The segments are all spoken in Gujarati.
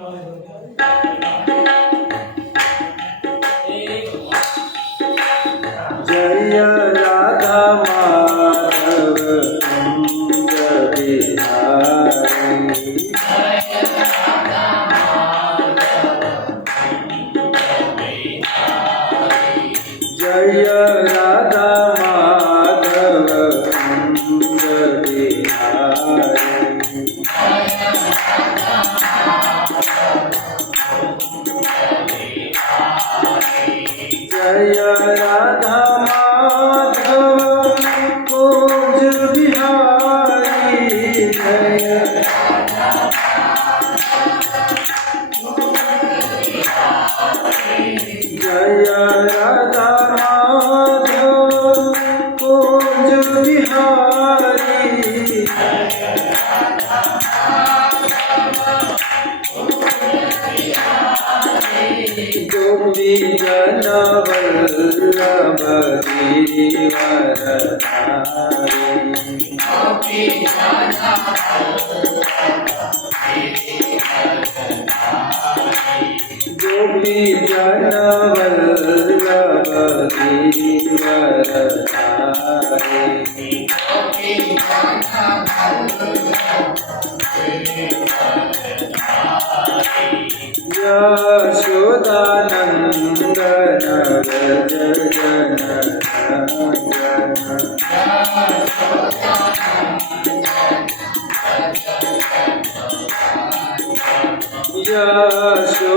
जय राधा माधव कुंज बिहारी। जय राधा माधव कुंज बिहारी। जय राधा माधव कुंज बिहारी। जय राधा माधव कुंज बिहारी। गोपी जन वल्लभ गिरिवरधारी। गोपी जन वल्लभ गिरिवरधारी। यशोदानंदन व्रज जनरंजन।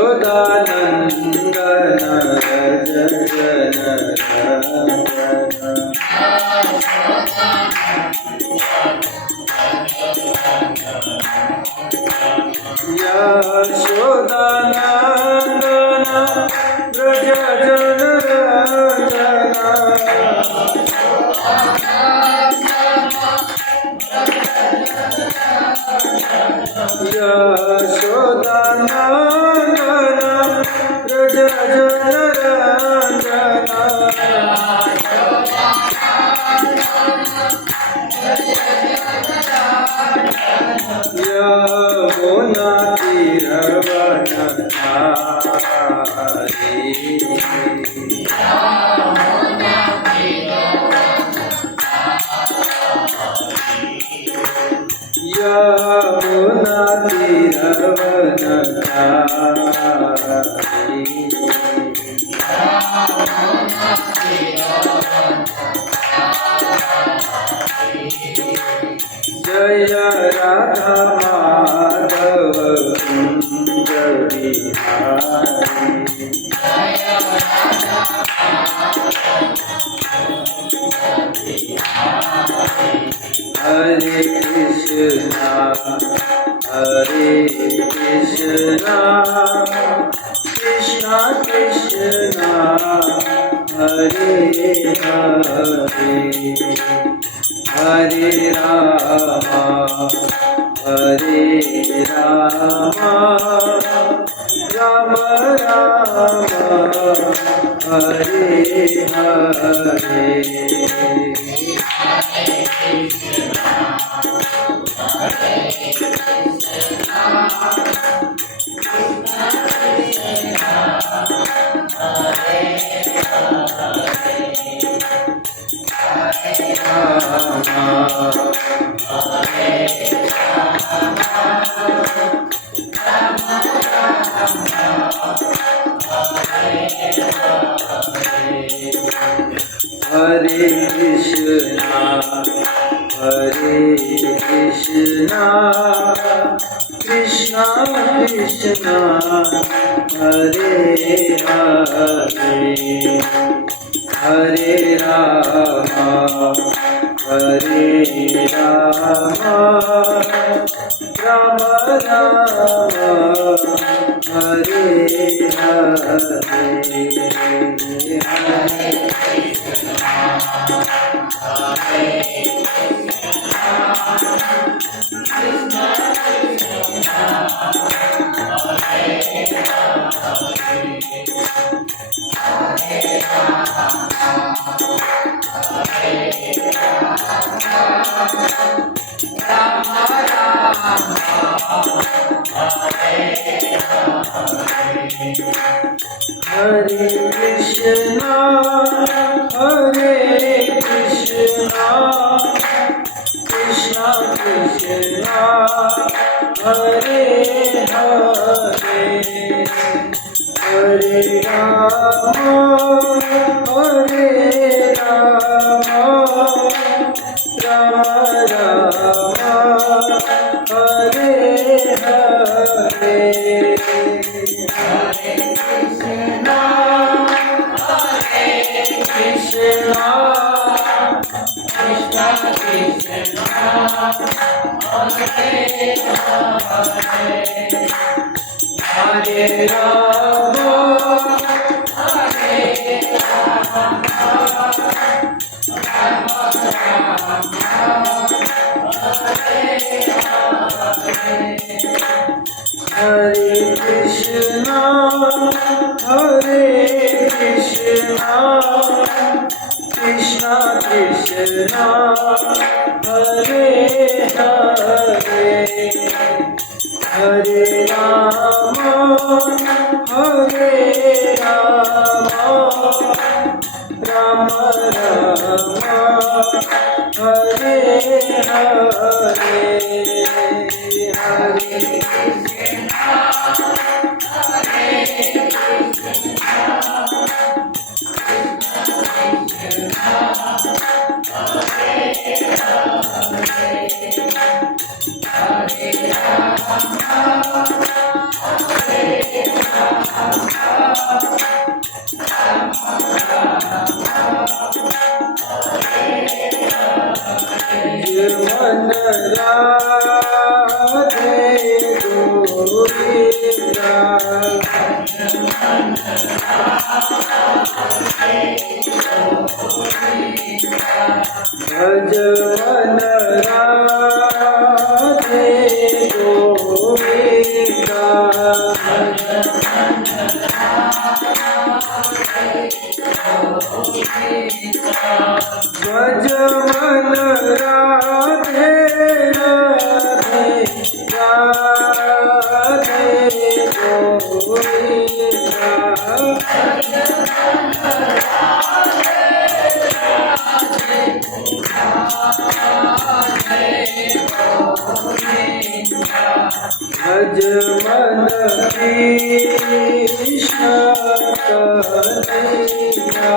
यशोदानंदन व्रज जनरंजन। यशोदानंदन व्रज जनरंजन। यशोदानंदन व्रज जनरंजन। यमुना तीरवनचारी। यमुना तीरवनचारी। जय राधा माधव कुंज बिहारी। हरे कृष्णा कृष्णा कृष्णा हरे हरे। हरे रामा राम राम हरे हरे। हरे कृष्णा कृष्णा कृष्णा हरे हरे। हरे Ram Ram Ram Hare Hare. Hare Hare Krishna, Hare Krishna, Krishna Krishna, Hare Hare, Hare Rama, Hare Rama, Rama Rama, Hare Hare. Hare Rama, Hare Krishna, Hare Krishna, Krishna Krishna, Hare Hare, Hare Rama, Hare Rama, Rama Rama, Hare Hare, Hare Jivan Radhe Govinda, Bhajavan Radhe Govinda, Bhajavan Radhe Radhe Radhe Govinda, Bhajavan Krishna Kanhaiya,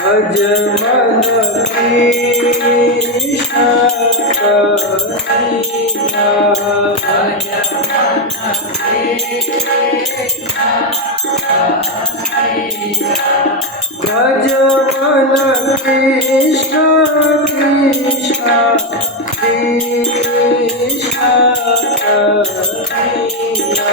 Bhajavan Krishna Kanhaiya, Bhajavan Krishna Krishna Krishna Kanhaiya,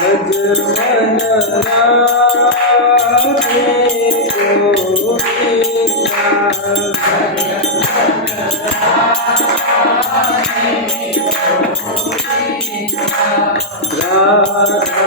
Bhajavan Radhe Govinda, Radha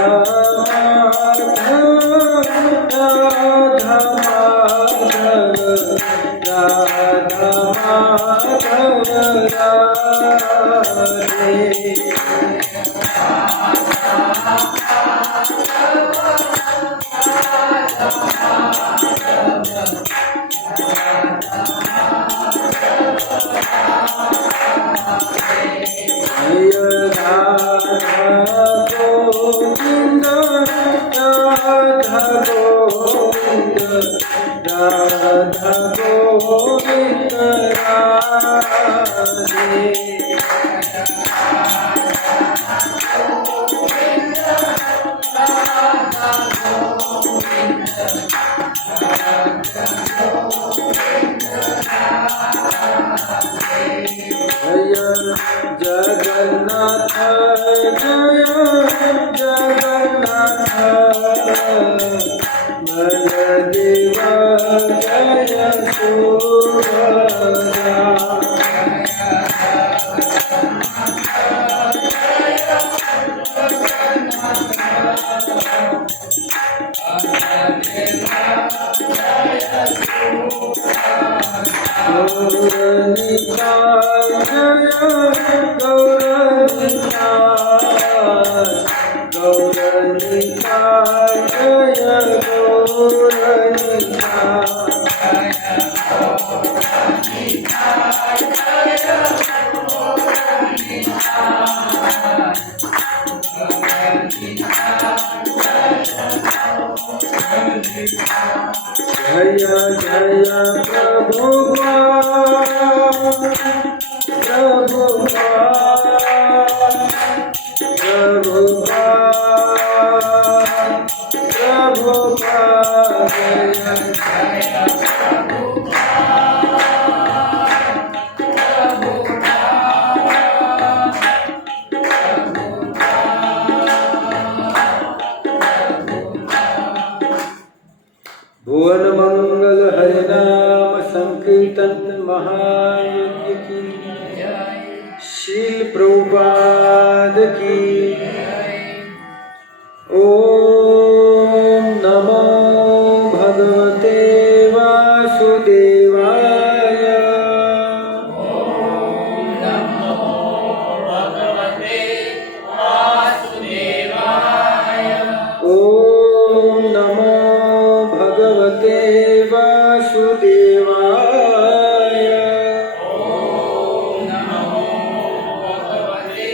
Jagannatha Jaya Jagannatha Baladeva Jaya Subhadra भुवन मंगल हरिनाम संकीर्तन महायज्ञ की शील प्रभुपाद की ओम नमो भगवते वासुदेवाय ओम नमो भगवते वासुदेवाय ओम नमो भगवते वासुदेवाय ओम नमो भगवते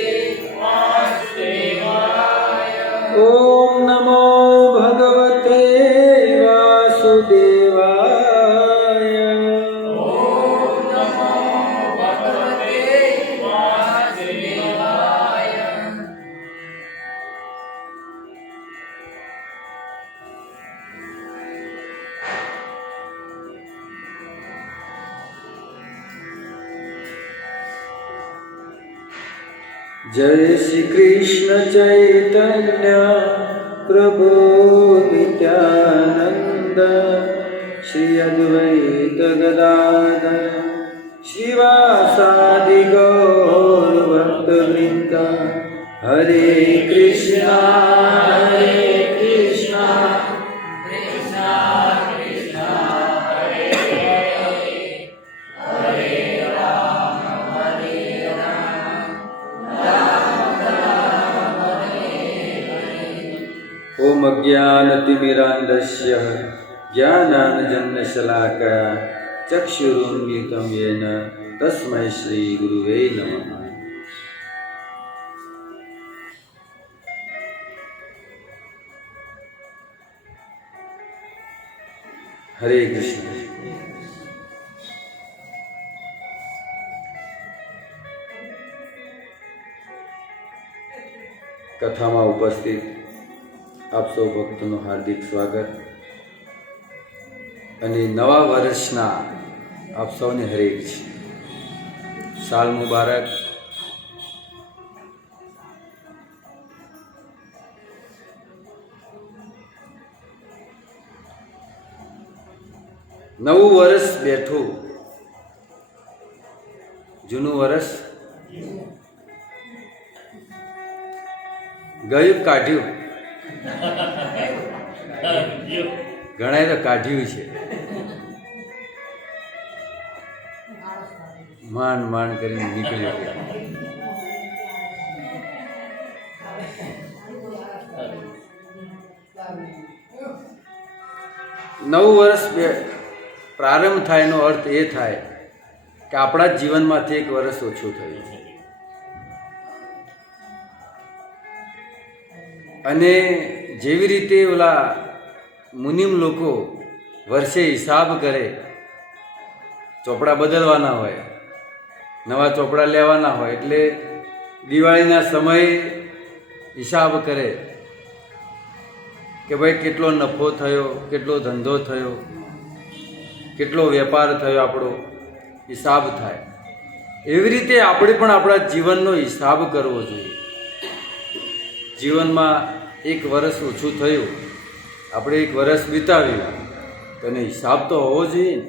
वासुदेवाय ओम नमो भगवते वासुदेवाय ओम नमो भगवते वासुदेवाय जय श्री कृष्ण चैतन्य प्रभु नित्यानंद श्री अद्वैत गदाधर श्रीवासादि गौर भक्तवृंद हरे कृष्णा कृष्णा कृष्णा कृष्णा हरे हरे हरे राम ओम अज्ञानतिमिरान्धस्य ज्ञानाञ्जनशलाकया चक्षुरुन्मिलितं येन तस्मै श्रीगुरुवे नमः। हरे कृष्ण। कथाમાં ઉપસ્થિત આપ સૌ ભક્તોનું હાર્દિક સ્વાગત અને નવા વર્ષના આપ સૌને હરે કૃષ્ણ। સાલ મુબારક। નવું વર્ષ બેઠું, જૂનું વર્ષ ગયું કાઢ્યું, ઘણાએ તો કાઢ્યું છે, માંડ માંડ કરીને નીકળ્યું છે। નવું વર્ષ પ્રારંભ થાય એનો અર્થ એ થાય કે આપણા જ જીવનમાંથી એક વર્ષ ઓછું થયું છે અને જેવી રીતે ઓલા મુનિમ લોકો વર્ષે હિસાબ કરે, ચોપડા બદલવાના હોય, નવા ચોપડા લેવાના હોય, એટલે દિવાળીના સમયે હિસાબ કરે કે ભાઈ કેટલો નફો થયો, કેટલો ધંધો થયો, કેટલો વેપાર થયો, આપણો હિસાબ થાય। એવી રીતે આપણે પણ આપણા જીવનનો હિસાબ કરવો જોઈએ। જીવનમાં એક વર્ષ ઓછું થયું, આપણે એક વર્ષ વિતાવ્યું, તો એનો હિસાબ તો હોવો જોઈએ ને।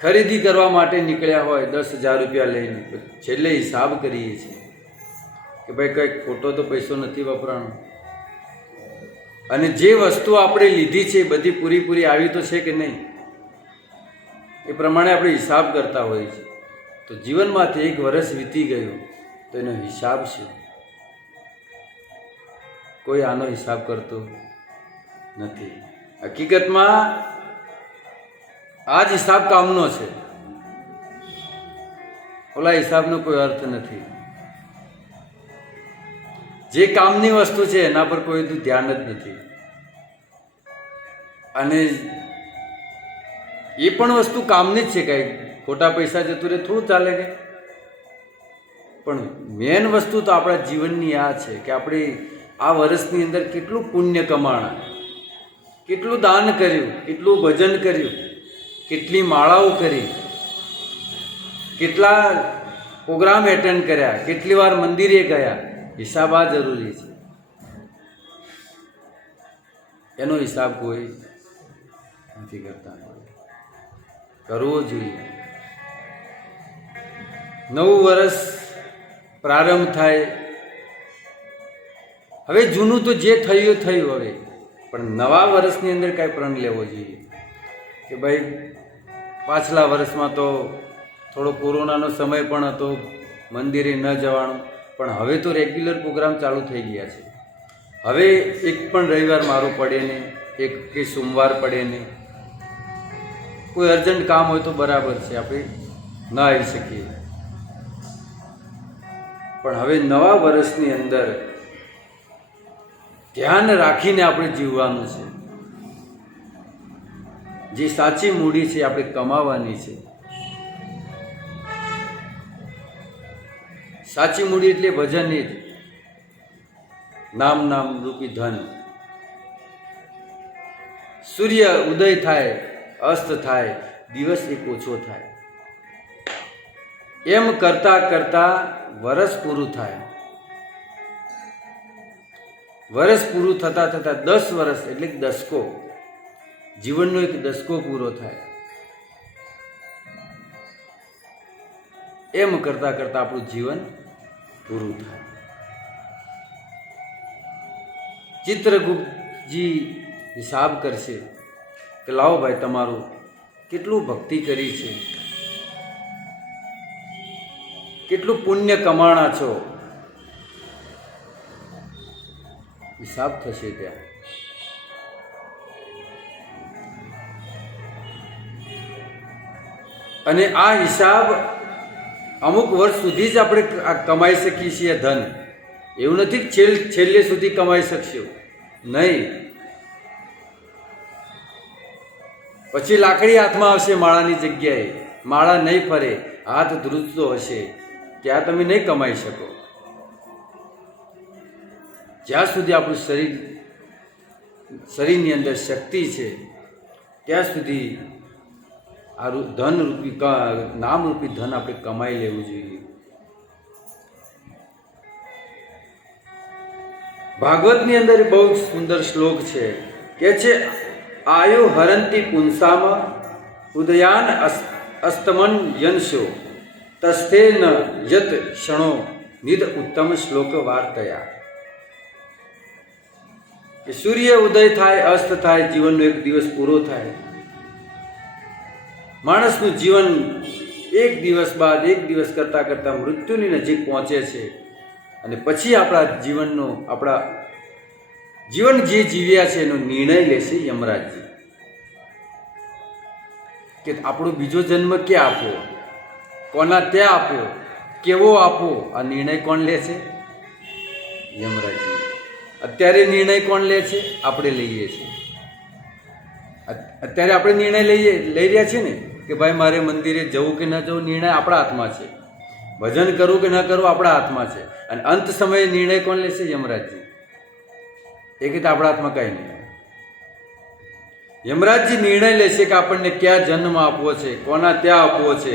ખરીદી કરવા માટે નીકળ્યા હોય 10,000 રૂપિયા લઈને, છેલ્લે હિસાબ કરીએ છીએ કે ભાઈ કંઈક ખોટો તો પૈસો નથી વપરાણો, અને જે વસ્તુ આપણે લીધી છે બધી પૂરી આવી તો છે કે નહીં, એ પ્રમાણે આપણે હિસાબ કરતા હોઈએ છીએ. તો જીવનમાંથી એક વર્ષ વીતી ગયું તો એનો હિસાબ શું? કોઈ આનો હિસાબ કરતું નથી. હકીકતમાં આ જ હિસાબ કામનો છે. ઓલા હિસાબનો કોઈ અર્થ નથી. જે કામની વસ્તુ છે એના પર કોઈનું ધ્યાન જ નથી. અને એ પણ વસ્તુ કામની જ છે. કાંઈ ખોટા પૈસા જતું રહે થોડું ચાલે કે? પણ મેન વસ્તુ તો આપણા જીવનની આ છે કે આપણે આ વર્ષની અંદર કેટલું પુણ્ય કમાણા, કેટલું દાન કર્યું, કેટલું ભજન કર્યું, કેટલી માળાઓ કરી, કેટલા પ્રોગ્રામ એટેન્ડ કર્યા, કેટલી વાર મંદિરે ગયા. હિસાબ આ જરૂરી છે. એનો હિસાબ કોઈ નથી કરતા. કરવો જોઈએ. નવું વર્ષ પ્રારંભ થાય. હવે જૂનું તો જે થયું થયું. હવે પણ નવા વર્ષની અંદર કાંઈ પ્રણ લેવો જોઈએ કે ભાઈ પાછલા વર્ષમાં તો થોડો કોરોનાનો સમય પણ હતો, મંદિરે ન જવાનું, પણ હવે તો રેગ્યુલર પ્રોગ્રામ ચાલુ થઈ ગયા છે. હવે એક પણ રવિવાર મારો પડે નહીં, એક કે સોમવાર પડે નહીં. કોઈ અર્જન્ટ કામ હોય તો બરાબર છે, આપણે ન આવી શકીએ. પણ હવે નવા વર્ષની અંદર ધ્યાન રાખીને આપણે જીવવાનું છે. જે સાચી મૂડી છે આપણે કમાવાની છે. સાચી મૂડી એટલે ભજન જ, નામ નામ રૂપી ધન. સૂર્ય ઉદય થાય, અસ્ત થાય, દિવસ એક ઓછો થાય. એમ કરતા કરતા વર્ષ પૂરું થાય. વર્ષ પૂરું થતાં થતાં 10 વર્ષ એટલે દસકો, જીવનનો એક દસકો પૂરો થાય. એમ કરતા કરતા આપણું જીવન પૂરું થાય. ચિત્રગુપ્તજી હિસાબ કરશે કે લાવો ભાઈ તમારું કેટલું ભક્તિ કરી છે, કેટલું પુણ્ય કમાણા છો. હિસાબ થશે ત્યાં. અને આ હિસાબ અમુક વર્ષ સુધી જ આપણે કમાઈ શકીએ છીએ ધન. એવું નથી કે છેલ્લે સુધી કમાઈ શકશો, નહીં. પછી લાકડી હાથમાં આવશે માળાની જગ્યાએ, માળા નહીં ફરે, હાથ ધ્રુજતો હશે, ત્યાં તમે નહીં કમાઈ શકો. જ્યાં સુધી આપણું શરીરની અંદર શક્તિ છે ત્યાં સુધી આ ધન રૂપી નામ રૂપી ધન આપણે કમાઈ લેવું જોઈએ. ભાગવતની અંદર બહુ સુંદર શ્લોક છે, કે છે આયુ હરંતી પુંસામ ઉદયાન અસ્તમન યંશો તસ્થે ન યત ક્ષણો નિધ ઉત્તમ શ્લોક વાર્તયા. કે સૂર્ય ઉદય થાય, અસ્ત થાય, જીવનનો એક દિવસ પૂરો થાય. માણસનું જીવન એક દિવસ બાદ એક દિવસ કરતાં કરતાં મૃત્યુની નજીક પહોંચે છે. અને પછી આપણા જીવન જે જીવ્યા છે એનો નિર્ણય લેશે યમરાજજી કે આપણો બીજો જન્મ ક્યાં આપવો, કોના ત્યાં આપવો, કેવો આપવો. આ નિર્ણય કોણ લે છે? યમરાજજી. અત્યારે નિર્ણય કોણ લે છે? આપણે લઈએ છીએ. અત્યારે આપણે નિર્ણય લઈ રહ્યા છીએ ને કે ભાઈ મારે મંદિરે જવું કે ન જવું, નિર્ણય આપણા હાથમાં છે. ભજન કરવું કે ન કરવું આપણા હાથમાં છે. અને અંત સમયે નિર્ણય કોણ લેશે? યમરાજજી. એ કીધું આપણા હાથમાં કાંઈ નહીં. યમરાજજી નિર્ણય લેશે કે આપણને ક્યાં જન્મ આપવો છે, કોના ત્યાં આપવો છે.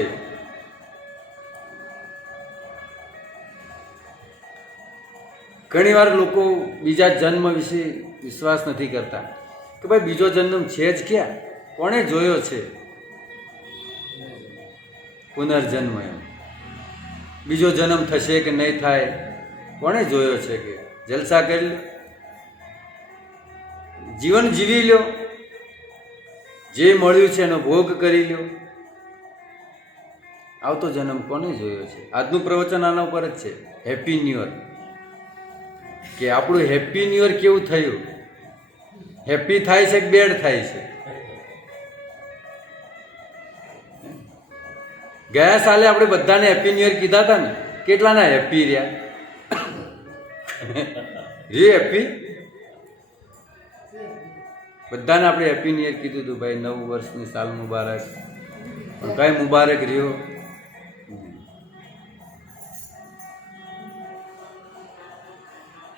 ઘણીવાર લોકો બીજા જન્મ વિશે વિશ્વાસ નથી કરતા કે ભાઈ બીજો જન્મ છે જ ક્યાં, કોણે જોયો છે પુનર્જન્મ? એમ બીજો જન્મ થશે કે નહીં થાય, કોણે જોયો છે? કે જલસા કરી લો, જીવન જીવી લો, જે મળ્યું છે એનો ભોગ કરી લો, આવતો જન્મ કોને જોયો છે? આજનું પ્રવચન આના ઉપર જ છે, હેપી ન્યુ યર. કે આપણું હેપી ન્યુ યર કેવું થયું? હેપી થાય છે કે બેડ થાય છે? ગયા સાલે આપણે બધાને હેપી ન્યુ યર કીધા હતા ને, કેટલાના હેપી રહ્યા? હેપી બધાને આપણે હેપી ન્યુ યર કીધું હતું, ભાઈ નવું વર્ષની સાલ મુબારક. પણ કઈ મુબારક રહ્યો?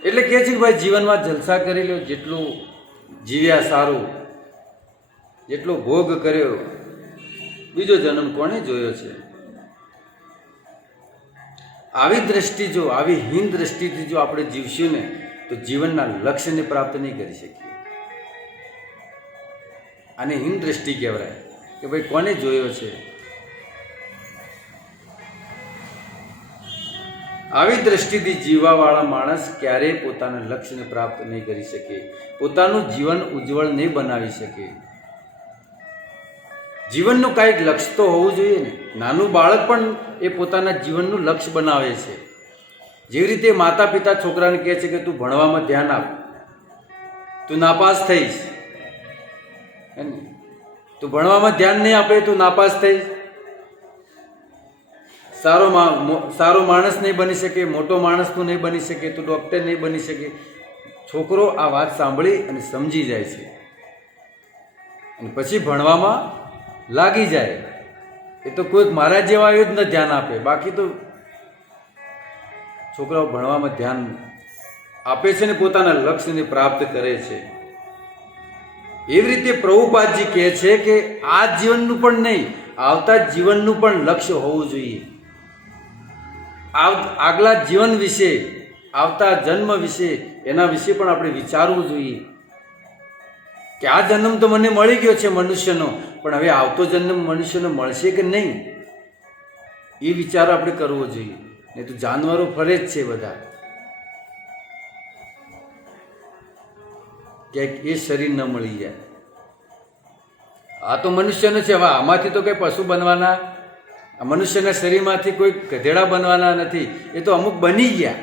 એટલે કે છે કે ભાઈ જીવનમાં જલસા કરી લો, જેટલું જીવ્યા સારું, જેટલો ભોગ કર્યો, બીજો જન્મ કોણે જોયો છે? આવી દ્રષ્ટિ જો, આવી હીન દ્રષ્ટિથી જો આપણે જીવશું ને તો જીવનના લક્ષ્યને પ્રાપ્ત નહીં કરી શકીએ. આને હીન દ્રષ્ટિ કહેવાય કે ભાઈ કોને જોયો છે. આવી દ્રષ્ટિથી જીવવાવાળા માણસ ક્યારેય પોતાના લક્ષ્યને પ્રાપ્ત નહીં કરી શકે, પોતાનું જીવન ઉજ્જવળ નહીં બનાવી શકે. જીવનનું કાંઈક લક્ષ્ય તો હોવું જોઈએ ને. નાનું બાળક પણ એ પોતાના જીવનનું લક્ષ્ય બનાવે છે. જેવી રીતે માતા પિતા છોકરાને કહે છે કે તું ભણવામાં ધ્યાન આપ, તું નાપાસ થઈશ, તું ભણવામાં ધ્યાન નહીં આપે તું નાપાસ થઈશ, સારો માણસ નહીં બની શકે, મોટો માણસ તું નહીં બની શકે, તું ડૉક્ટર નહીં બની શકે. છોકરો આ વાત સાંભળી અને સમજી જાય છે અને પછી ભણવામાં લાગી જાય. એ તો કોઈક મારા જેવા જ ન ધ્યાન આપે, બાકી તો છોકરાઓ ભણવામાં ધ્યાન આપે છે ને પોતાના લક્ષ્યને પ્રાપ્ત કરે છે. એવી રીતે પ્રભુપાદજી કહે છે કે આ જીવનનું પણ નહીં, આવતા જીવનનું પણ લક્ષ્ય હોવું જોઈએ. આગલા જીવન વિશે, આવતા જન્મ વિશે, એના વિશે પણ આપણે વિચારવું જોઈએ કે આ જન્મ તો મને મળી ગયો છે મનુષ્યનો, પણ હવે આવતો જન્મ મનુષ્યનો મળશે કે નહીં, એ વિચાર આપણે કરવો જોઈએ. નહીં તો જાનવરો ફરે જ છે બધા, ક્યાંક એ શરીર ન મળી જાય. આ તો મનુષ્યનો છે, હવે આમાંથી તો કંઈ પશુ બનવાના, આ મનુષ્યના શરીરમાંથી કોઈ ગધેડા બનવાના નથી. એ તો અમુક બની ગયા,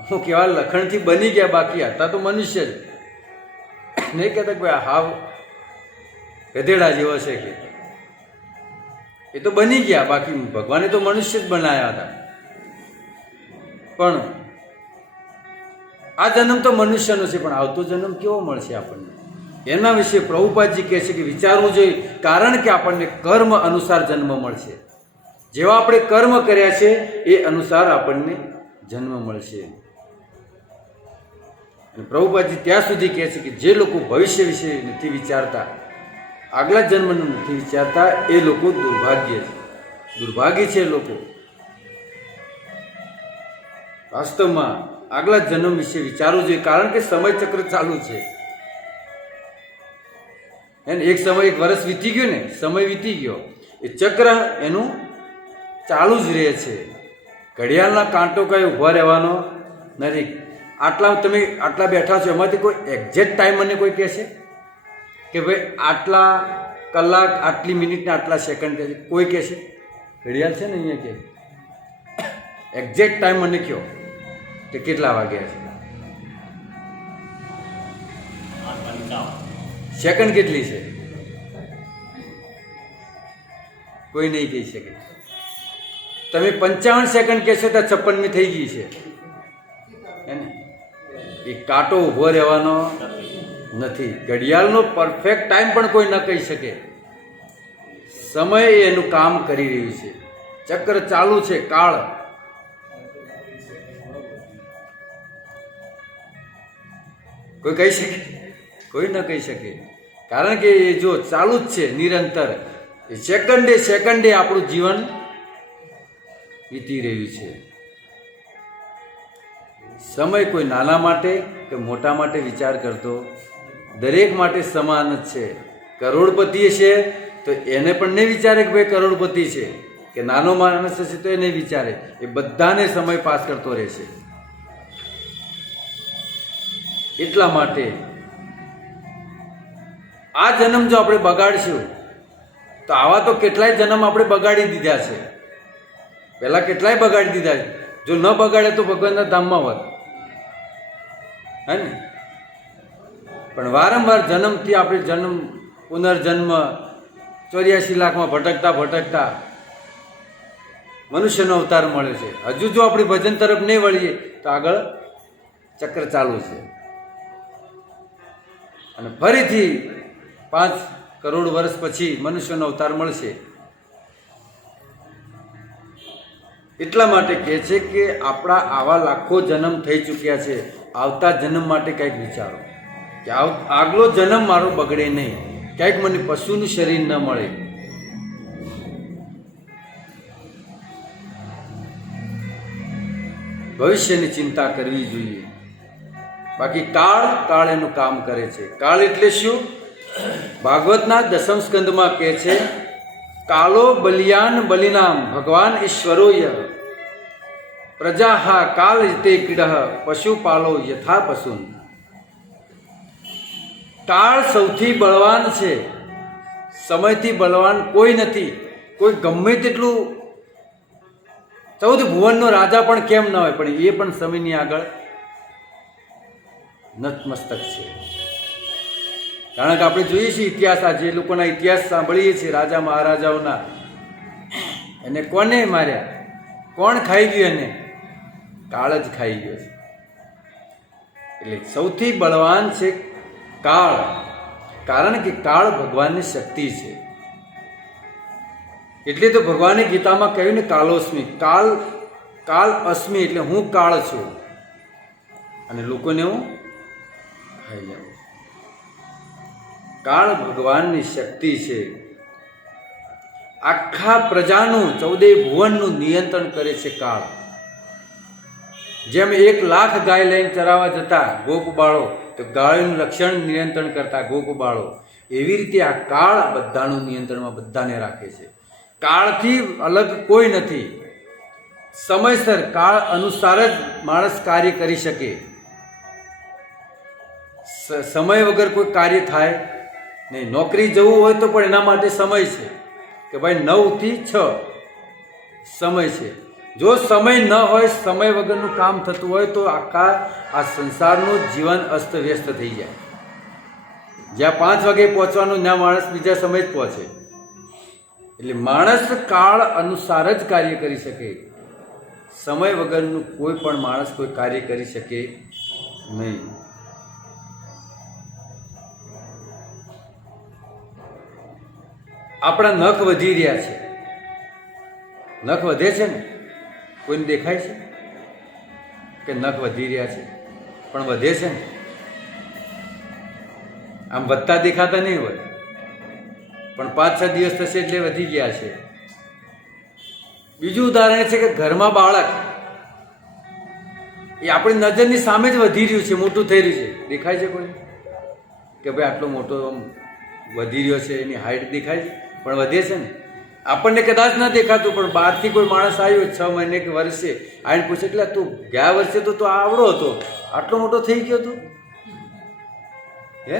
અમુક એવા લખણથી બની ગયા, બાકી હતા તો મનુષ્ય જ. નહીં કહેતા કોઈ હાવ ગધેડા જેવો છે કે એ તો બની ગયા, બાકી ભગવાને તો મનુષ્ય જ બનાવ્યા હતા. પણ આ જન્મ તો મનુષ્યનો છે, પણ આવતો જન્મ કેવો મળશે આપણને, એના વિશે પ્રભુપાદજી કહે છે કે વિચારવું જોઈએ. કારણ કે આપણને કર્મ અનુસાર જન્મ મળશે. જેવા આપણે કર્મ કર્યા છે એ અનુસાર આપણને જન્મ મળશે. અને પ્રભુપાદજી ત્યાં સુધી કહે છે કે જે લોકો ભવિષ્ય વિશે નથી વિચારતા, આગલા જન્મનું નથી વિચારતા, એ લોકો દુર્ભાગ્ય છે. લોકો વાસ્તવમાં આગલા જન્મ વિશે વિચારવું જોઈએ, કારણ કે સમય ચક્ર ચાલુ છે. એને એક સમય, એક વર્ષ વીતી ગયું ને, સમય વીતી ગયો, એ ચક્ર એનું ચાલુ જ રહે છે. ઘડિયાળના કાંટો કઈ ઊભા રહેવાનો નથી. તમે આટલા બેઠા છો, એમાંથી કોઈ એક્ઝેક્ટ ટાઈમ મને કોઈ કહેશે કે ભાઈ આટલા કલાક, આટલી મિનિટ ને આટલા સેકન્ડ કહેશે? કોઈ કહેશે? ઘડિયાળ છે ને અહીંયા કે એક્ઝેક્ટ ટાઈમ મને કહો કે કેટલા વાગ્યા છે, સેકન્ડ કેટલી છે? કોઈ નહીં કહી શકે. તમે 55 સેકન્ડ કહેશો તો 56મી થઈ ગઈ છે. એ કાંટો ઊભો રહેવાનો નથી. ઘડિયાળનો પરફેક્ટ ટાઈમ પણ કોઈ ન કહી શકે. સમય એનું કામ કરી રહ્યું છે, ચક્ર ચાલુ છે, કાળ. કોઈ કહી શકે? કોઈ ન કહી શકે. કારણ કે એ જો ચાલુ જ છે નિરંતર, એ સેકન્ડે આપણું જીવન વીતી રહ્યું છે. સમય કોઈ નાના માટે કે મોટા માટે વિચાર કરતો, દરેક માટે સમાન જ છે. કરોડપતિ છે તો એને પણ નહીં વિચારે કે ભાઈ કરોડપતિ છે, કે નાનો માણસ હશે તો એ નહીં વિચારે. એ બધાને સમય પાસ કરતો રહેશે. એટલા માટે આ જન્મ જો આપણે બગાડશું તો આવા તો કેટલાય જન્મ આપણે બગાડી દીધા છે, પહેલાં કેટલાય બગાડી દીધા છે. જો ન બગાડે તો ભગવાનના ધામમાં હોત, હે ને. પણ વારંવાર જન્મથી આપણે પુનર્જન્મ 84 લાખમાં ભટકતા મનુષ્યનો અવતાર મળ્યો છે. હજુ જો આપણે ભજન તરફ નહીં વળીએ તો આગળ ચક્ર ચાલુ છે, અને ફરીથી 5 કરોડ વર્ષ પછી મનુષ્યનો અવતાર મળશે. એટલા માટે કહે છે કે આપણા આવા લાખો જન્મ થઈ ચૂક્યા છે, આવતા જન્મ માટે કંઈક વિચારો કે આગલો જન્મ મારો બગડે નહીં, ક્યાંક મને પશુનું શરીર ન મળે. ભવિષ્યની ચિંતા કરવી જોઈએ. બાકી કાળ એનું કામ કરે છે. કાળ એટલે શું? ભાગવતના 10મ સ્કંદમાં કહે છે, કાલો બલિયાન બલિનામ ભગવાન ઈશ્વરોય પ્રજાહા કાલ તે ક્રીડ પશુપાલો યથા પશુન. કાળ સૌથી બળવાન છે, સમયથી બળવાન કોઈ નથી. કોઈ ગમે તેટલું 14 ભુવનનો રાજા પણ કેમ ન હોય, પણ એ પણ સમયની આગળ નતમસ્તક છે. કારણ કે આપણે જોઈએ છીએ ઇતિહાસ, આ જે લોકોના ઇતિહાસ સાંભળીએ છીએ રાજા મહારાજાઓના, એને કોને માર્યા, કોણ ખાઈ ગયું? એને કાળ જ ખાઈ ગયો છે. એટલે સૌથી બળવાન છે કાળ, કારણ કે કાળ ભગવાનની શક્તિ છે. એટલે તો ભગવાને ગીતામાં કહ્યું ને, કાલોસ્મી, કાલ અસ્મી, એટલે હું કાળ છું અને લોકોને હું ખાઈ જાઉં. કાળ ભગવાનની શક્તિ છે. આખા પ્રજાનું 14 ભુવનનું નિયંત્રણ કરે છે કાળ. જેમ 1 લાખ ગાય લઈને ચરાવવા જતા ગોપબાળો, તો ગાયોનું રક્ષણ નિયંત્રણ કરતા ગોપબાળો, એવી રીતે આ કાળ બધાનું નિયંત્રણમાં બધાને રાખે છે. કાળથી અલગ કોઈ નથી. સમયસર કાળ અનુસાર જ માણસ કાર્ય કરી શકે. સમય વગર કોઈ કાર્ય થાય નહીં. નોકરી જવું હોય તો પણ એના માટે સમય છે કે ભાઈ 9 થી 6 સમય છે. જો સમય ન હોય, સમય વગરનું કામ થતું હોય તો આખા આ સંસારનું જીવન અસ્તવ્યસ્ત થઈ જાય. જ્યાં 5 વાગે પહોંચવાનું, ત્યાં માણસ બીજા સમય જ પહોંચે. એટલે માણસ કાળ અનુસાર જ કાર્ય કરી શકે. સમય વગરનું કોઈ પણ માણસ કોઈ કાર્ય કરી શકે નહીં. આપણા નખ વધી રહ્યા છે. નખ વધે છે ને? કોઈને દેખાય છે કે નખ વધી રહ્યા છે? પણ વધે છે ને? આમ વધતા દેખાતા નહીં હોય, પણ 5-6 દિવસ થશે એટલે વધી ગયા છે. બીજું ઉદાહરણ છે કે ઘરમાં બાળક, એ આપણી નજરની સામે જ વધી રહ્યું છે, મોટું થઈ રહ્યું છે. દેખાય છે કોઈ કે ભાઈ આટલો મોટો વધી રહ્યો છે, એની હાઈટ દેખાય છે? પણ વધે છે ને? આપણને કદાચ ન દેખાતું, પણ બહારથી કોઈ માણસ આવ્યો 6 મહિને કે વર્ષે આવીને પૂછે, એટલે તું ગયા વર્ષે તો આવડો હતો, આટલો મોટો થઈ ગયો તું, હે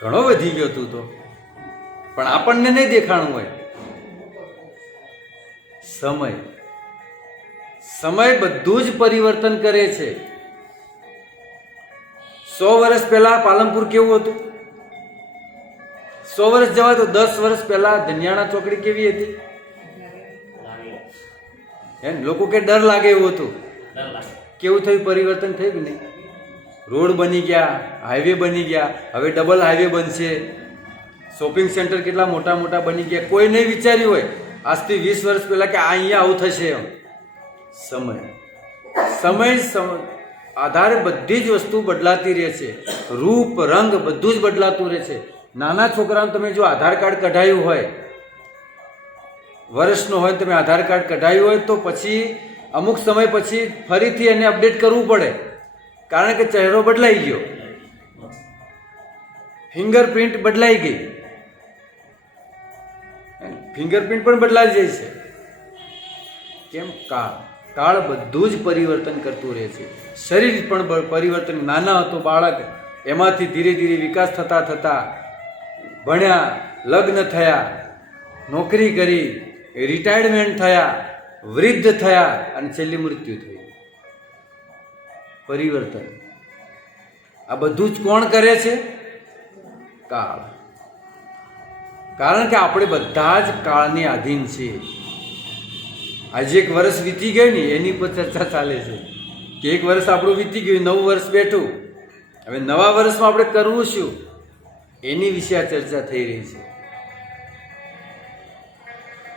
ઘણો વધી ગયો તું તો. પણ આપણને નહીં દેખાણું હોય. સમય બધું જ પરિવર્તન કરે છે. 100 વર્ષ પહેલા પાલનપુર કેવું હતું? 100 વર્ષ જવાય તો 10 વર્ષ પહેલા ધનિયાણા ચોકડી કેવી હતી? એમ લોકો કે ડર લાગે એવું હતું. કેવું થયું? પરિવર્તન થયું કે નહીં? રોડ બની ગયા, હાઈવે બની ગયા, હવે ડબલ હાઈવે બનશે. શોપિંગ સેન્ટર કેટલા મોટા મોટા બની ગયા. કોઈ નહીં વિચાર્યું હોય આજથી 20 વર્ષ પહેલા કે અહીંયા આવું થશે. એમ સમય આધારે બધી જ વસ્તુ બદલાતી રહે છે. રૂપ રંગ બધું જ બદલાતું રહે છે. નાના છોકરાને તમે જો આધાર કાર્ડ કઢાયું હોય, વર્ષનો હોય, તમે આધાર કાર્ડ કઢાયું હોય તો પછી અમુક સમય પછી ફરીથી એને અપડેટ કરવું પડે, કારણ કે ચહેરો બદલાઈ ગયો, ફિંગરપ્રિન્ટ બદલાઈ ગઈ. ફિંગરપ્રિન્ટ પણ બદલાઈ જાય છે. કેમ? કાળ બધું જ પરિવર્તન કરતું રહે છે. શરીર પણ પરિવર્તન. નાના હતો બાળક, એમાંથી ધીરે ધીરે વિકાસ થતા ભણ્યા, લગ્ન થયા, નોકરી કરી, રિટાયરમેન્ટ થયા, વૃદ્ધ થયા અને છેલ્લી મૃત્યુ થયું. પરિવર્તન. આ બધું જ કોણ કરે છે? કાળ. કારણ કે આપણે બધા જ કાળની આધીન છીએ. આજે એક વર્ષ વીતી ગયું ને એની પર ચર્ચા ચાલે છે કે એક વર્ષ આપણું વીતી ગયું, નવું વર્ષ બેઠું, હવે નવા વર્ષમાં આપણે કરવું શું એની વિશે આ ચર્ચા થઈ રહી છે.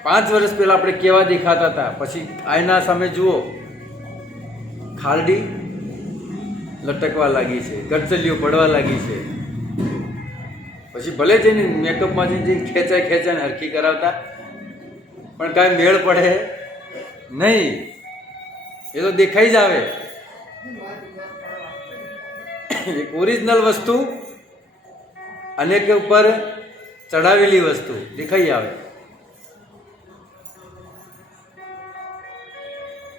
5 વર્ષ પહેલા આપણે કેવા દેખાતા હતા, પછી આયના સામે જુઓ, ખારડી લટકવા લાગી છે, કરચલીઓ પડવા લાગી છે. પછી ભલે જઈને મેકઅપમાં જઈને ખેંચાય હરખી કરાવતા, પણ કાંઈ મેળ પડે નહીં. એ તો દેખાઈ જ આવે. એક ઓરિજિનલ વસ્તુ અને કે ઉપર ચડાવેલી વસ્તુ દેખાઈ આવે.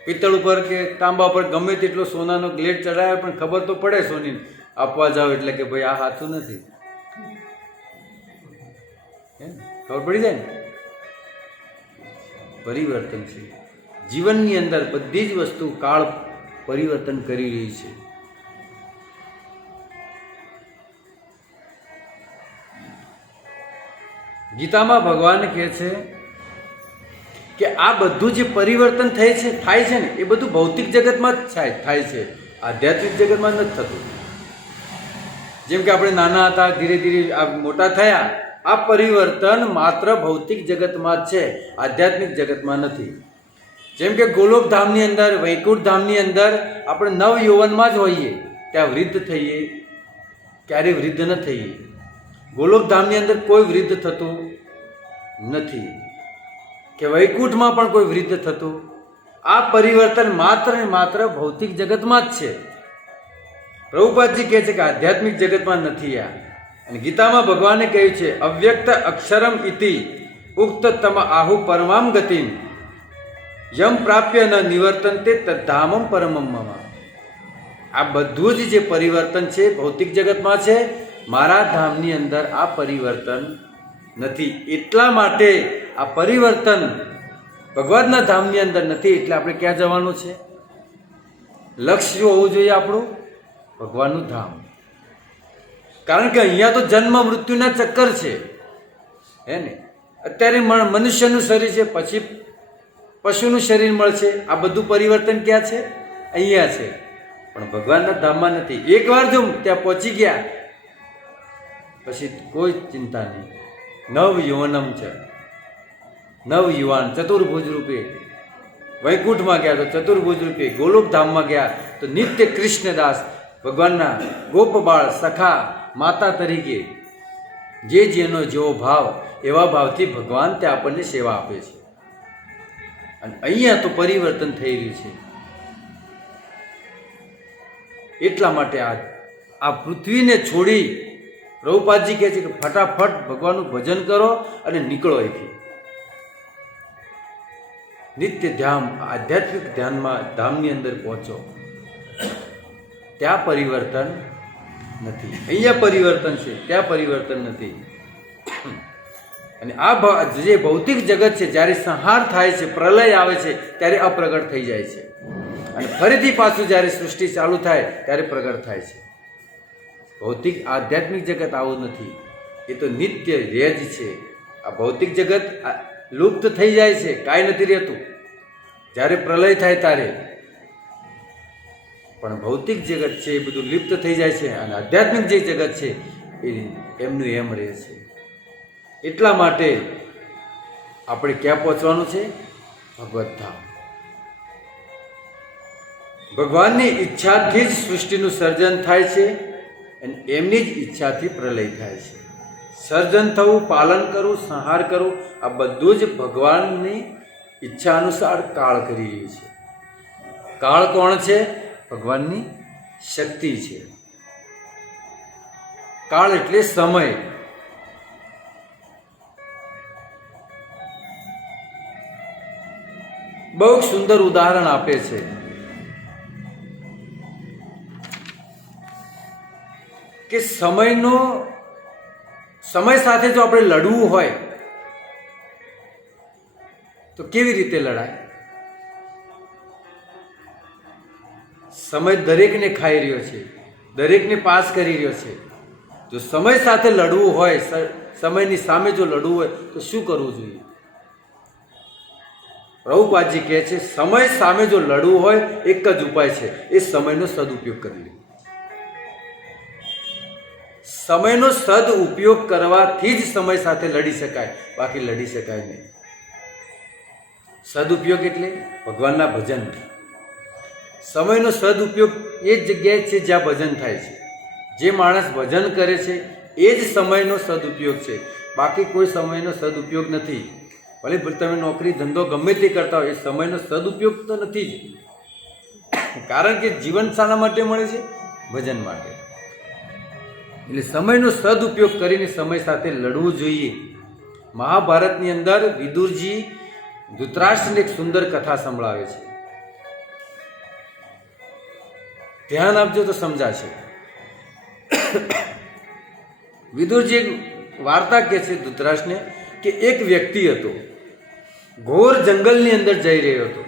પિત્તળ ઉપર કે તાંબા ઉપર ગમે તેટલો સોનાનો ગ્લેડ ચડાવે પણ ખબર તો પડે સોની આપવા જાવ એટલે કે ભાઈ આ સાચું નથી. ખબર પડી જાય ને. પરિવર્તન છે જીવનની અંદર. બધી જ વસ્તુ કાળ પરિવર્તન કરી રહી છે. ગીતામાં ભગવાન કહે છે કે આ બધું જે પરિવર્તન થાય છે ને એ બધું ભૌતિક જગતમાં જ થાય છે, આધ્યાત્મિક જગતમાં નથી થતું. જેમ કે આપણે નાના હતા, ધીરે ધીરે આ મોટા થયા, આ પરિવર્તન માત્ર ભૌતિક જગતમાં જ છે, આધ્યાત્મિક જગતમાં નથી. જેમ કે ગોલોક ધામની અંદર, વૈકુંઠ ધામની અંદર આપણે નવ યૌવનમાં જ હોઈએ, ત્યાં વૃદ્ધ થઈએ, ક્યારે વૃદ્ધ ન થઈએ. ગોલોક ધામની અંદર કોઈ વૃદ્ધ થતું નથી કે વૈકુંઠમાં પણ કોઈ વૃદ્ધ થતું. આ પરિવર્તન માત્ર ને માત્ર ભૌતિક જગતમાં જ છે. પ્રભુપાદજી કહે છે કે આધ્યાત્મિક જગતમાં નથી આ. અને ગીતામાં ભગવાને કહ્યું છે અવ્યક્ત અક્ષરમ ઇતિ ઉક્ત તમ આહુ પરમામ ગતિમ યમ પ્રાપ્ય ન નિવર્તન્તે તદ્ધામમ પરમમ મમ. આ બધું જ જે પરિવર્તન છે ભૌતિક જગતમાં છે, મારા ધામની અંદર આ પરિવર્તન નથી. એટલા માટે આ પરિવર્તન ભગવાનના ધામની અંદર નથી. એટલે આપણે ક્યાં જવાનું છે? લક્ષ્ય હોવું જોઈએ આપણું ભગવાનનું ધામ. કારણ કે અહીંયા તો જન્મ મૃત્યુના ચક્કર છે, હે ને. અત્યારે મનુષ્યનું શરીર છે, પછી પશુનું શરીર મળશે. આ બધું પરિવર્તન ક્યાં છે? અહીંયા છે, પણ ભગવાનના ધામમાં નથી. એકવાર જો ત્યાં પહોંચી ગયા પછી કોઈ ચિંતા નહીં. નવ યૌવનમ છે, નવ યુવાન ચતુર્ભુજ રૂપે વૈકુંઠમાં ગયા તો ચતુર્ભુજ રૂપે, ગોલોક ધામમાં ગયા તો નિત્ય કૃષ્ણદાસ ભગવાનના ગોપબાળ સખા માતા તરીકે જે જેનો જેવો ભાવ એવા ભાવથી ભગવાન તે આપણને સેવા આપે છે. અને અહીંયા તો પરિવર્તન થઈ રહ્યું છે. એટલા માટે આ પૃથ્વીને છોડી પ્રભુપાદજી કહે છે કે ફટાફટ ભગવાનનું ભજન કરો અને નીકળો અહીંથી. નિત્ય ધ્યાન, આધ્યાત્મિક ધ્યાનમાં ધામની અંદર પહોંચો. ત્યાં પરિવર્તન નથી. અહીંયા પરિવર્તન છે, ત્યાં પરિવર્તન નથી. અને આ જે ભૌતિક જગત છે, જ્યારે સંહાર થાય છે, પ્રલય આવે છે, ત્યારે અપ્રગટ થઈ જાય છે. અને ફરીથી પાછું જ્યારે સૃષ્ટિ ચાલુ થાય ત્યારે પ્રગટ થાય છે. ભૌતિક આધ્યાત્મિક જગત આવું નથી. એ તો નિત્ય રહે જ છે. આ ભૌતિક જગત લુપ્ત થઈ જાય છે, કાંઈ નથી રહેતું જ્યારે પ્રલય થાય ત્યારે. પણ ભૌતિક જગત છે એ બધું લિપ્ત થઈ જાય છે, અને આધ્યાત્મિક જે જગત છે એ એમનું એમ રહે છે. એટલા માટે આપણે ક્યાં પહોંચવાનું છે? ભગવત ધામ. ભગવાનની ઈચ્છાથી જ સૃષ્ટિનું સર્જન થાય છે, અને એમની જ ઈચ્છાથી પ્રલય થાય છે. સર્જન થવું, પાલન કરવું, સંહાર કરવું, આ બધું જ ભગવાનની ઈચ્છા અનુસાર કાળ કરી રહ્યું છે. કાળ કોણ છે? ભગવાનની શક્તિ છે. કાળ એટલે સમય. બહુ સુંદર ઉદાહરણ આપે છે. કે સમય સાથે જો આપણે લડવું હોય તો કેવી રીતે લડાય? સમય દરેકને ખાઈ રહ્યો છે, દરેકને પાસ કરી રહ્યો છે. જો સમય સાથે લડવું હોય, સમયની સામે જો લડવું હોય તો શું કરવું જોઈએ? પ્રભુપાદજી કહે છે સમય સામે જો લડવું હોય એક જ ઉપાય છે, એ સમયનો સદુપયોગ કરી લે. સમયનો સદઉપયોગ કરવાથી જ સમય સાથે લડી શકાય, બાકી લડી શકાય નહીં. સદુપયોગ એટલે ભગવાનના ભજન. સમયનો સદુપયોગ એ જ જગ્યાએ છે જ્યાં ભજન થાય છે. જે માણસ ભજન કરે છે એ જ સમયનો સદુપયોગ છે, બાકી કોઈ સમયનો સદુપયોગ નથી. ભલે તમે નોકરી ધંધો ગમે તે કરતા હોય, એ સમયનો સદુપયોગ તો નથી જ. કારણ કે જીવન શાના માટે મળે છે? ભજન માટે. એટલે સમયનો સદુપયોગ કરીને સમય સાથે લડવું જોઈએ. મહાભારતની અંદર વિદુરજી ધૃતરાષ્ટ્રને એક સુંદર કથા સંભળાવે છે. ધ્યાન આપજો તો સમજાશે. વિદુરજી વાર્તા કહે છે ધૃતરાષ્ટ્રને કે એક વ્યક્તિ હતો, ઘોર જંગલની અંદર જઈ રહ્યો હતો.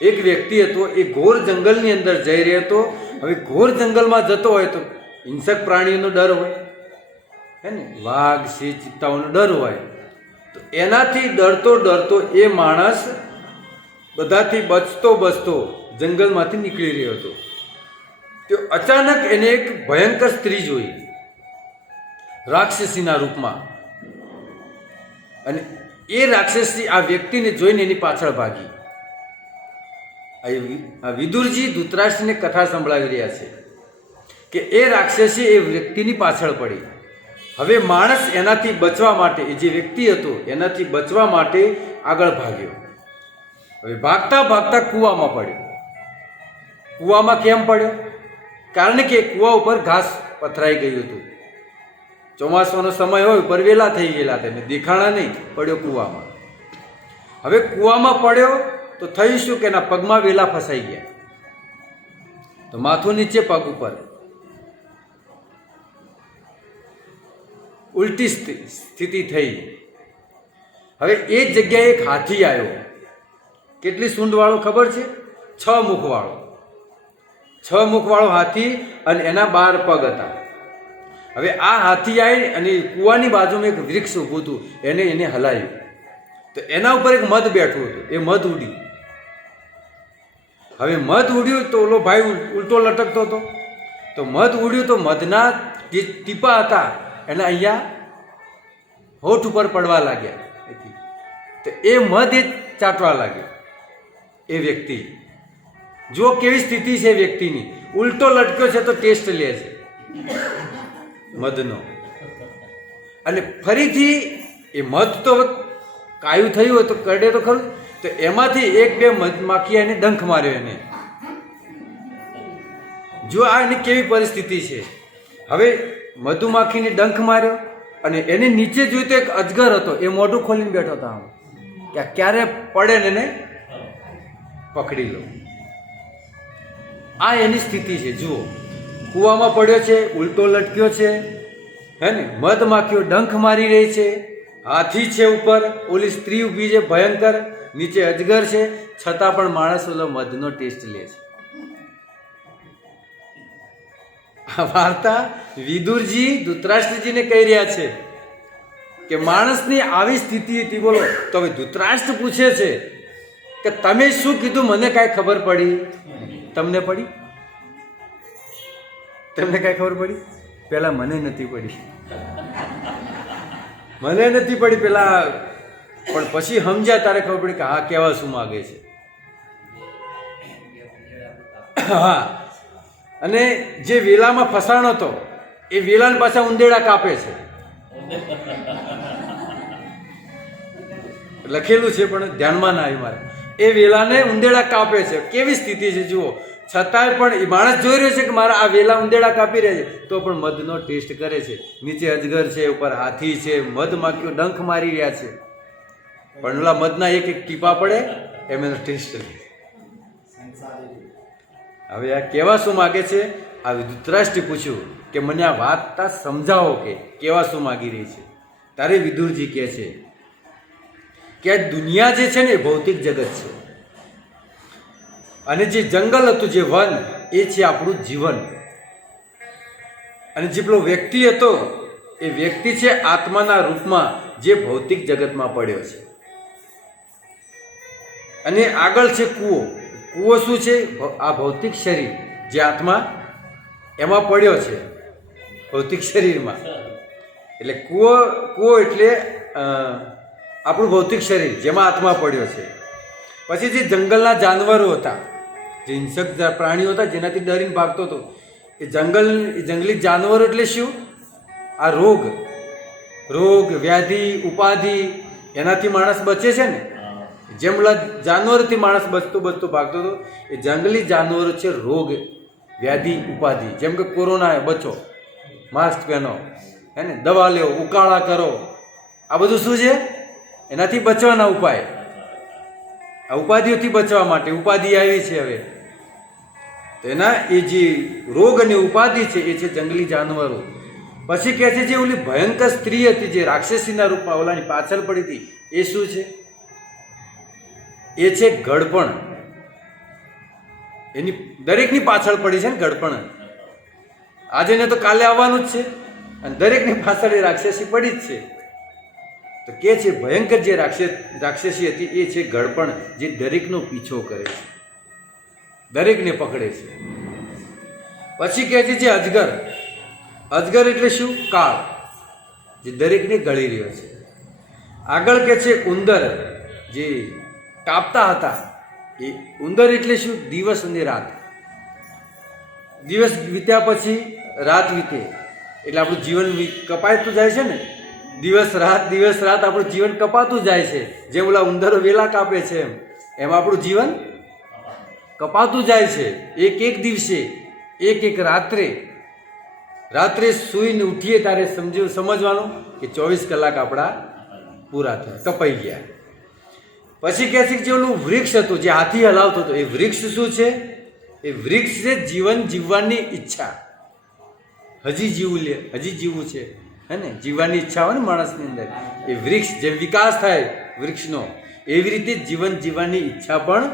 એક વ્યક્તિ હતો, એ ઘોર જંગલની અંદર જઈ રહ્યો હતો. હવે ઘોર જંગલમાં જતો હોય તો હિંસક પ્રાણીઓનો ડર હોય, હે ને, વાઘ, સિંહ, ચિત્તાઓનો ડર હોય. તો એનાથી ડરતો ડરતો એ માણસ બધાથી બચતો જંગલમાંથી નીકળી રહ્યો હતો. તો અચાનક એને એક ભયંકર સ્ત્રી જોઈ, રાક્ષસીના રૂપમાં. અને એ રાક્ષસી આ વ્યક્તિને જોઈને એની પાછળ ભાગી. આ વિદુરજી ધૃતરાષ્ટ્રને કથા સંભળાવી રહ્યા છે કે એ રાક્ષસી એ વ્યક્તિની પાછળ પડી. હવે માણસ એનાથી બચવા માટે, એ જે વ્યક્તિ હતો એનાથી બચવા માટે આગળ ભાગ્યો. હવે ભાગતા ભાગતા કૂવામાં પડ્યો. કૂવામાં કેમ પડ્યો? કારણ કે કૂવા ઉપર ઘાસ પથરાઈ ગયું હતું. ચોમાસાનો સમય હોય, ઉપર વેલા થઈ ગયેલા હતા, દેખાણા નહીં, પડ્યો કૂવામાં. હવે કૂવામાં પડ્યો તો થયું શું કે એના પગમાં વેલા ફસાઈ ગયા. તો માથું નીચે, પગ ઉપર. ઉલટી સ્થિતિ થઈ. હવે એ જ જગ્યાએ એક હાથી આવ્યો. કેટલી સૂંઢવાળો ખબર છે? 6 મુખવાળો. 6 મુખવાળો હાથી, અને એના 12 પગ હતા. હવે આ હાથી આવી અને કૂવાની બાજુમાં એક વૃક્ષ ઊભું હતું, એને હલાવ્યું. તો એના ઉપર એક મધ બેઠું હતું. એ મધ ઉડ્યું. હવે મધ ઉડ્યું તો ઓલો ભાઈ ઉલટો લટકતો હતો. તો મધ ઉડ્યું તો મધના જે ટીપા હતા એને અહીંયા હોઠ ઉપર પડવા લાગ્યા. તો એ મધ એ ચાટવા લાગ્યો. એ વ્યક્તિ, જો કેવી સ્થિતિ છે વ્યક્તિની, ઉલટો લટક્યો છે તો ટેસ્ટ લે છે મધનો. અને ફરીથી એ મધ તો કાયું થયું હોય તો કરડે તો ખરું. તો એમાંથી 1-2 મધમાખી એને ડંખ માર્યો એને. જો આ એની કેવી પરિસ્થિતિ છે. હવે મધુમાખીને ડંખ માર્યો અને એને નીચે જોયું તો એક અજગર હતો. એ મોઢું ખોલીને બેઠો હતો, આમ કે ક્યારે પડે ને એને પકડી લો. આ એની સ્થિતિ છે. જુઓ, કૂવામાં પડ્યો છે, ઉલટો લટક્યો છે, હે ને, મધમાખીઓ ડંખ મારી રહી છે, હાથી છે ઉપર, ઓલી સ્ત્રી ઊભી છે ભયંકર, નીચે અજગર છે, છતાં પણ માણસ ઓલો મધનો ટેસ્ટ લે છે. આ વાર્તા વિદુરજી ધૃતરાષ્ટ્રજીને કહી રહ્યા છે કે માણસની આવી સ્થિતિ હતી. બોલો, તો હવે ધૃતરાષ્ટ્ર પૂછે છે કે તમે શું કીધું, મને કાંઈ ખબર પડી? તમને પડી? તમને કાંઈ ખબર પડી? પેલા મને નથી પડી. મને નથી પડી પેલા, પણ પછી સમજ્યા તારે ખબર પડી કે હા, કહેવા શું માગે છે. હા, અને જે વેલામાં ફસાણો હતો એ વેલાને પાછા ઉંદેડા કાપે છે. લખેલું છે પણ ધ્યાનમાં ના આવ્યું મારે. એ વેલાને ઉંદેડા કાપે છે. કેવી સ્થિતિ છે જુઓ. છતાંય પણ એ માણસ જોઈ રહ્યો છે કે મારા આ વેલા ઉંદેડા કાપી રહ્યા છે, તો પણ મધનો ટેસ્ટ કરે છે. નીચે અજગર છે, ઉપર હાથી છે, મધમાખીઓ ડંખ મારી રહ્યા છે, પણ ઓલા મધના એક ટીપા પડે એમ એનો ટેસ્ટ લે. હવે આ કહેવા શું માગે છે? આ ધૃતરાષ્ટ્રે પૂછ્યું કે મને આ વાર્તા સમજાવો કે કહેવા શું માગી રહી છે. તારે વિદુરજી કહે છે કે આ દુનિયા જે છે ને એ ભૌતિક જગત છે, અને જે જંગલ હતું, જે વન, એ છે આપણું જીવન. અને જે પેલો વ્યક્તિ હતો એ વ્યક્તિ છે આત્માના રૂપમાં જે ભૌતિક જગતમાં પડ્યો છે. અને આગળ છે કૂવો. કૂવો શું છે? આ ભૌતિક શરીર જે આત્મા એમાં પડ્યો છે, ભૌતિક શરીરમાં. એટલે કૂવો એટલે આપણું ભૌતિક શરીર જેમાં આત્મા પડ્યો છે. પછી જે જંગલના જાનવરો હતા, જે હિંસક પ્રાણીઓ હતા જેનાથી ડરીને ભાગતો હતો, એ જંગલી જાનવરો એટલે શું? આ રોગ વ્યાધિ ઉપાધિ એનાથી માણસ બચે છે ને. જેમ પેલા જાનવરોથી માણસ બચતો ભાગતો હતો, એ જંગલી જાનવરો છે રોગ વ્યાધિ ઉપાધિ. જેમ કે કોરોના, બચો, માસ્ક પહેરો, હે ને, દવા લ્યો, ઉકાળા કરો, આ બધું શું છે? એનાથી બચવાના ઉપાય. આ ઉપાધિઓથી બચવા માટે ઉપાધિ આવી છે હવે. તો એના એ જે રોગ અને ઉપાધિ છે એ છે જંગલી જાનવરો. પછી કહે છે જે ઓલી ભયંકર સ્ત્રી હતી જે રાક્ષસીના રૂપમાં ઓલાની પાછળ પડી હતી, એ શું છે? એ છે ગડપણ. એની દરેકની પાછળ પડી છે ને ગડપણ. આજે ને તો કાલે આવવાનું જ છે, અને દરેકની પાછળ એ રાક્ષસી પડી જ છે. તો કે છે ભયંકર જે રાક્ષસી હતી એ છે ગડપણ, જે દરેકનો પીછો કરે છે, દરેકને પકડે છે. પછી કહે છે જે અજગર. અજગર એટલે શું? કાળ, જે દરેકને ગળી રહ્યો છે. આગળ કહે છે ઉંદર, જે કાપતા હતા. એ ઉંદર એટલે શું? દિવસ અને રાત. દિવસ વીત્યા પછી રાત વીતે એટલે આપણું જીવન કપાતું જાય છે ને. દિવસ રાત આપણું જીવન કપાતું જાય છે. જેમ ઓલા ઉંદરો વેલા કાપે છે એમ આપણું જીવન કપાતું જાય છે. એક દિવસે એક રાત્રે સૂઈને ઉઠીએ ત્યારે સમજવાનું કે 24 કલાક આપણા પૂરા થયા, કપાઈ ગયા. પછી કહે છે કે જે ઓલું વૃક્ષ હતું જે હાથી હલાવતો હતો, એ વૃક્ષ શું છે? એ વૃક્ષ છે જીવન જીવવાની ઈચ્છા. હજી જીવવું છે, હે ને, જીવવાની ઈચ્છા હોય ને માણસની અંદર. એ વૃક્ષ જેમ વિકાસ થાય વૃક્ષનો, એવી રીતે જીવન જીવવાની ઈચ્છા પણ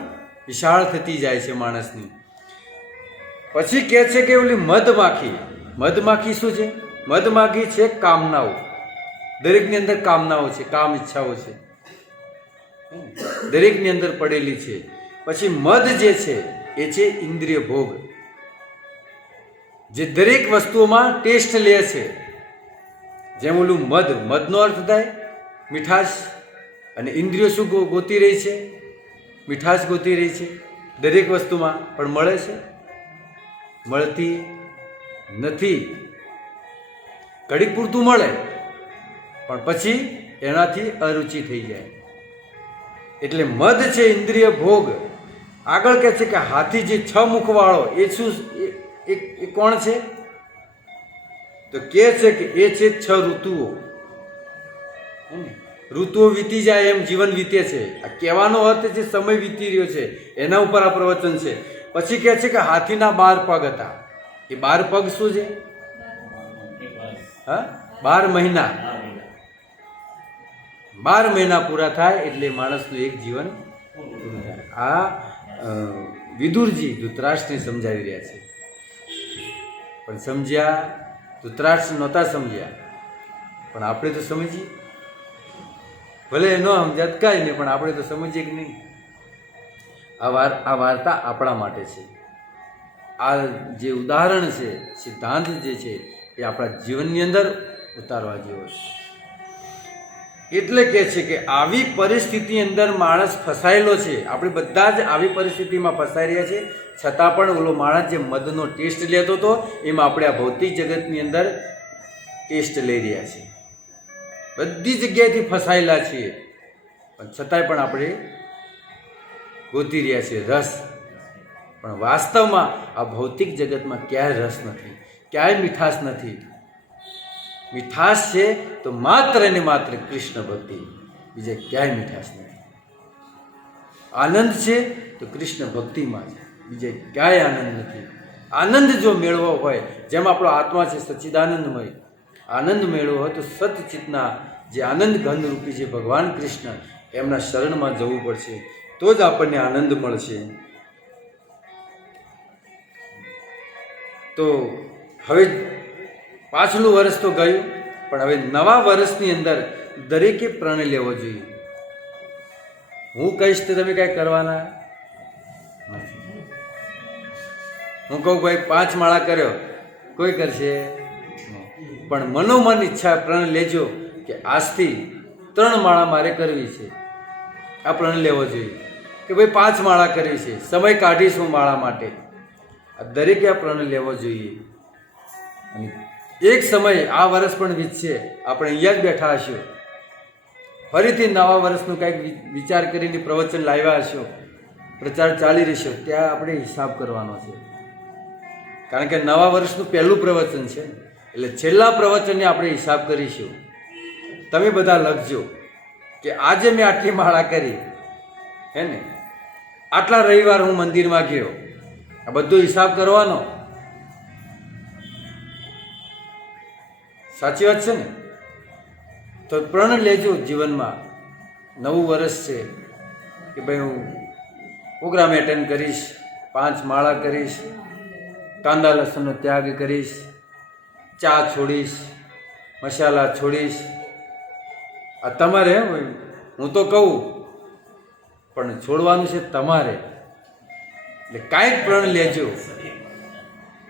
વિશાળ થતી જાય છે માણસની. પછી કહે છે કે ઓલી મધમાખી શું છે? મધમાખી છે કામનાઓ. દરેકની અંદર કામનાઓ છે, કામ ઈચ્છાઓ છે, દરેકની અંદર પડેલી છે. પછી મધ જે છે એ છે ઇન્દ્રિય ભોગ, જે દરેક વસ્તુઓમાં ટેસ્ટ લે છે. જેમ ઓલું મધનો અર્થ થાય મીઠાશ, અને ઇન્દ્રિયો શું ગોતી રહી છે? મીઠાશ ગોતી રહી છે. દરેક વસ્તુમાં પણ મળે છે? મળતી નથી. ઘડીક પૂરતું મળે પણ પછી એનાથી અરુચિ થઈ જાય. એટલે મધ છે ઇન્દ્રિય ભોગ. આગળ કહે છે કે હાથી જે 6 મુખવાળો એ શું? એ કોણ છે? તો કહે છે કે એ છે 6 ઋતુઓ. ઋતુઓ વીતી જાય એમ જીવન વીતે છે. આ કહેવાનો અર્થ જે સમય વીતી રહ્યો છે એના ઉપર આ પ્રવચન છે. પછી કહે છે કે હાથીના 12 પગ હતા. એ 12 પગ શું છે? 12 મહિના. 12 મહિના પૂરા થાય એટલે માણસનું એક જીવન પૂરું થાય. આ વિદુરજી ધૃતરાષ્ટ્રને સમજાવી રહ્યા છે. પણ સમજ્યા? ધૃતરાષ્ટ્ર નહોતા સમજ્યા, પણ આપણે તો સમજીએ. ભલે ન સમજ્યા કાંઈ નહીં, પણ આપણે તો સમજીએ કે નહીં. આ વાર્તા આપણા માટે છે. આ જે ઉદાહરણ છે, સિદ્ધાંત જે છે એ આપણા જીવનની અંદર ઉતારવા જેવો છે. એટલે કહે છે કે આવી પરિસ્થિતિની અંદર માણસ ફસાયેલો છે. આપણે બધા જ આવી પરિસ્થિતિમાં ફસાઈ રહ્યા છે. છતાં પણ ઓલો માણસ જે મધનો ટેસ્ટ લેતો હતો એમ આપણે આ ભૌતિક જગતની અંદર ટેસ્ટ લઈ રહ્યા છીએ. બધી જગ્યાએથી ફસાયેલા છીએ, પણ છતાંય પણ આપણે ગોતી રહ્યા છીએ રસ. પણ વાસ્તવમાં આ ભૌતિક જગતમાં ક્યાંય રસ નથી, ક્યાંય મીઠાશ નથી. મીઠાશ છે તો માત્ર ને માત્ર કૃષ્ણ ભક્તિ, બીજે ક્યાંય મીઠાશ નથી. આનંદ છે તો કૃષ્ણ ભક્તિમાં છે, બીજે ક્યાંય આનંદ નથી. આનંદ જો મેળવો હોય, જેમ આપણો આત્મા છે સચ્ચિદાનંદમય, આનંદ મેળવો હોય તો સતચિતના જે આનંદ ઘનરૂપી છે ભગવાન કૃષ્ણ, એમના શરણમાં જવું પડશે, તો જ આપણને આનંદ મળશે. તો હવે પાછલું વર્ષ તો ગયું, પણ હવે નવા વર્ષની અંદર દરેકે પ્રણ લેવો જોઈએ. હું કહીશ તો તમે કાંઈ કરવાના નથી. હું કહું ભાઈ 5 માળા કર્યો, કોઈ કરશે નહીં. પણ મનોમન ઈચ્છા પ્રણ લેજો કે આજથી 3 માળા મારે કરવી છે. આ પ્રણ લેવો જોઈએ કે ભાઈ 5 માળા કરવી છે, સમય કાઢીશું માળા માટે. આ દરેકે આ પ્રણ લેવો જોઈએ. અને એક સમય આ વર્ષ પણ વીતશે, આપણે અહીંયા જ બેઠા હશું, ફરીથી નવા વર્ષનું કંઈક વિચાર કરીને પ્રવચન લાવ્યા હશો, પ્રચાર ચાલી રહેશો, ત્યાં આપણે હિસાબ કરવાનો છે. કારણ કે નવા વર્ષનું પહેલું પ્રવચન છે, એટલે છેલ્લા પ્રવચનને આપણે હિસાબ કરીશું. તમે બધા લખજો કે આજે મેં આટલી માળા કરી, હે ને, આટલા રવિવાર હું મંદિરમાં ગયો, આ બધો હિસાબ કરવાનો. સાચી વાત છે ને? તો પ્રણ લેજો જીવનમાં. નવું વર્ષ છે કે ભાઈ હું પ્રોગ્રામ એટેન્ડ કરીશ, 5 માળા કરીશ, કાંદા લસણનો ત્યાગ કરીશ, ચા છોડીશ, મસાલા છોડીશ. આ તમારે, હું તો કહું, પણ છોડવાનું છે તમારે. એટલે કાંઈક પ્રણ લેજો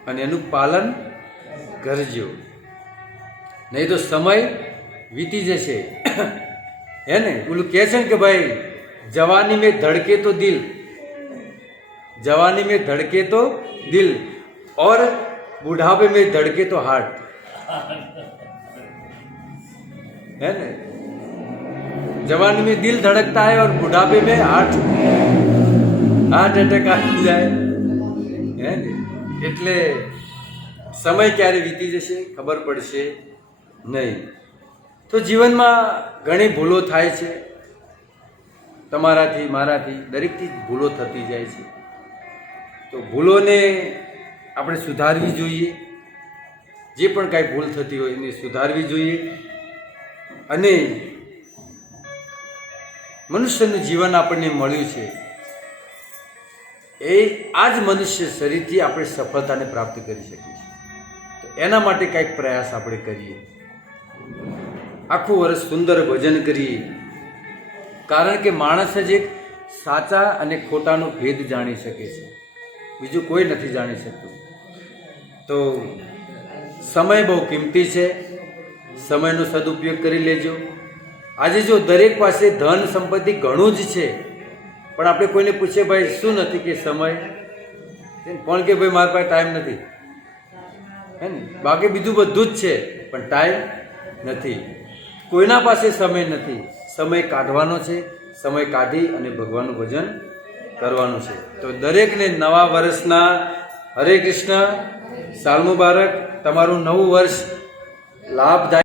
અને એનું પાલન કરજો, નહીં તો સમય વીતી જશે. હે ને, પેલું કહે છે ને કે ભાઈ જવાની મેં ધડકે તો દિલ, जवानी में धड़के तो दिल और बुढ़ापे में धड़के तो हार्ट, है ना? जवानी में दिल धड़कता है और बुढ़ापे में हार्ट अटैक आ जाए, है ने? એટલે સમય ક્યારે વીતી જશે ખબર પડશે નહીં. તો જીવનમાં ઘણી ભૂલો થાય છે, તમારાથી, મારાથી, દરેકથી ભૂલો થતી જાય છે. તો ભૂલોને આપણે સુધારવી જોઈએ. જે પણ કાંઈ ભૂલ થતી હોય એને સુધારવી જોઈએ. અને મનુષ્યનું જીવન આપણને મળ્યું છે, એ આ જ મનુષ્ય શરીરથી આપણે સફળતાને પ્રાપ્ત કરી શકીએ છીએ. તો એના માટે કંઈક પ્રયાસ આપણે કરીએ. આખું વર્ષ સુંદર ભજન કરીએ. કારણ કે માણસ જ એક સાચા અને ખોટાનો ભેદ જાણી શકે છે, બીજું કોઈ નથી જાણી શકતું. તો સમય બહુ કિંમતી છે, સમયનો સદુપયોગ કરી લેજો. આજે જો દરેક પાસે ધન સંપત્તિ ઘણું જ છે, પણ આપણે કોઈને પૂછીએ ભાઈ શું નથી, કે સમય, કોણ કે ભાઈ મારા પાસે ટાઈમ નથી, હે ને? બાકી બીજું બધું જ છે, પણ ટાઈમ નથી. કોઈના પાસે સમય નથી. સમય કાઢવાનો છે, સમય કાઢી અને ભગવાનનું ભજન કરવાનું છે. તો દરેકને નવા વર્ષના હરે કૃષ્ણ, સાલ મુબારક. તમારું નવું વર્ષ લાભદાયક